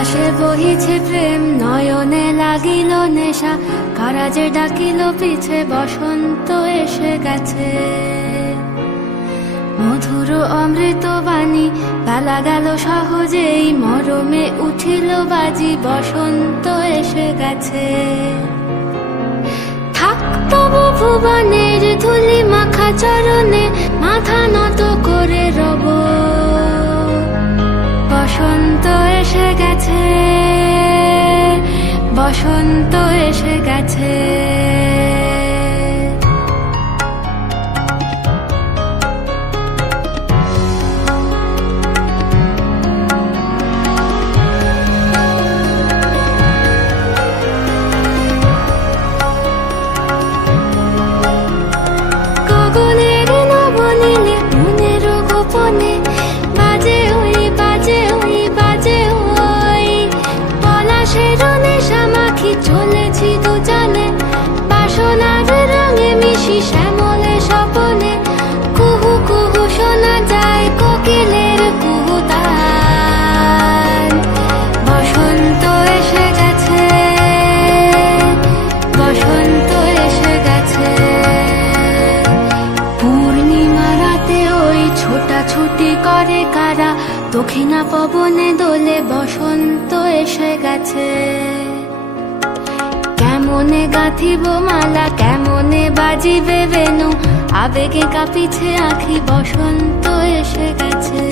আকাশে বহিছে প্রেম, নয়নে লাগিল নেশা, কারাজে ডাকিল পিছে, বসন্ত এসে গেছে। মধুর অমৃত বাণী, বেলা গেল সহজেই, মরমে উঠিল বাজি, বসন্ত এসে গেছে। থাক তবু ভুবনের ধুলি মাখা চরণে, মাথা নত করে রব। বসন্ত এসে গেছে, বসন্ত এসে গেছে। গগনের নবনীলে মনের গোপনে, বাজে ওই বাজে ওই বাজে ওই, পলাশের নেশা মাখি চলেছি দুজনে, বাসনার রঙে মিশি শ্যামলে স্বপনে। কুহু কুহু শোনা যায় কোকিলের কুহুতান। বসন্ত এসে গেছে, বসন্ত এসে গেছে। পূর্ণিমা রাতে ওই ছোটাছুটি করে কারা, দক্ষিণা পবনে দোলে, বসন্ত এসে গেছে। কেমনে গাঁথিব মালা, কেমনে বাজিবে বেনু, আবেগে কাঁপিছে আঁখি, বসন্ত এসে গেছে।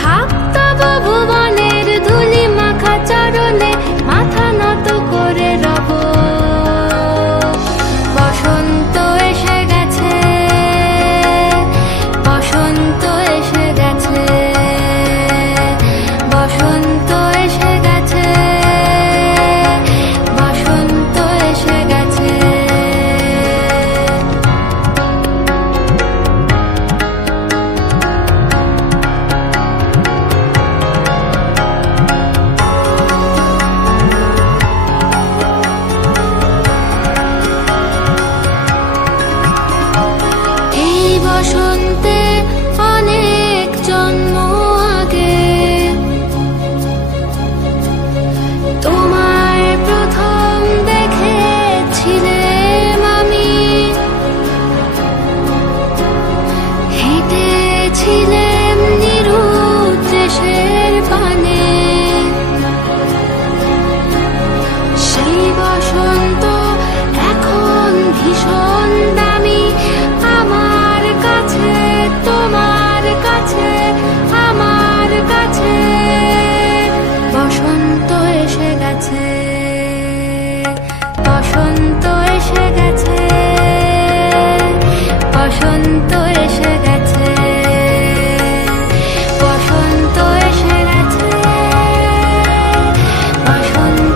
থাক তব ভুবনের ধুলি মাখা চরণে, মাথা নত করে রব। বসন্ত এসে গেছে, বসন্ত এসে গেছে, বসন্ত এসে গেছে, বসন্ত এসে গেছে। এই বসন্তে অনেক জন্ম আগে, তোমায় প্রথম দেখেছিলাম আমি। হেঁটেছিলাম নিরুদ্দেশের পানে, সেই বসন্ত এখন ভীষণ দামি আমার কাছে, তোমার কাছে, আমার কাছে। বসন্ত এসে গেছে, বসন্ত এসে গেছে, বসন্ত এসে গেছে।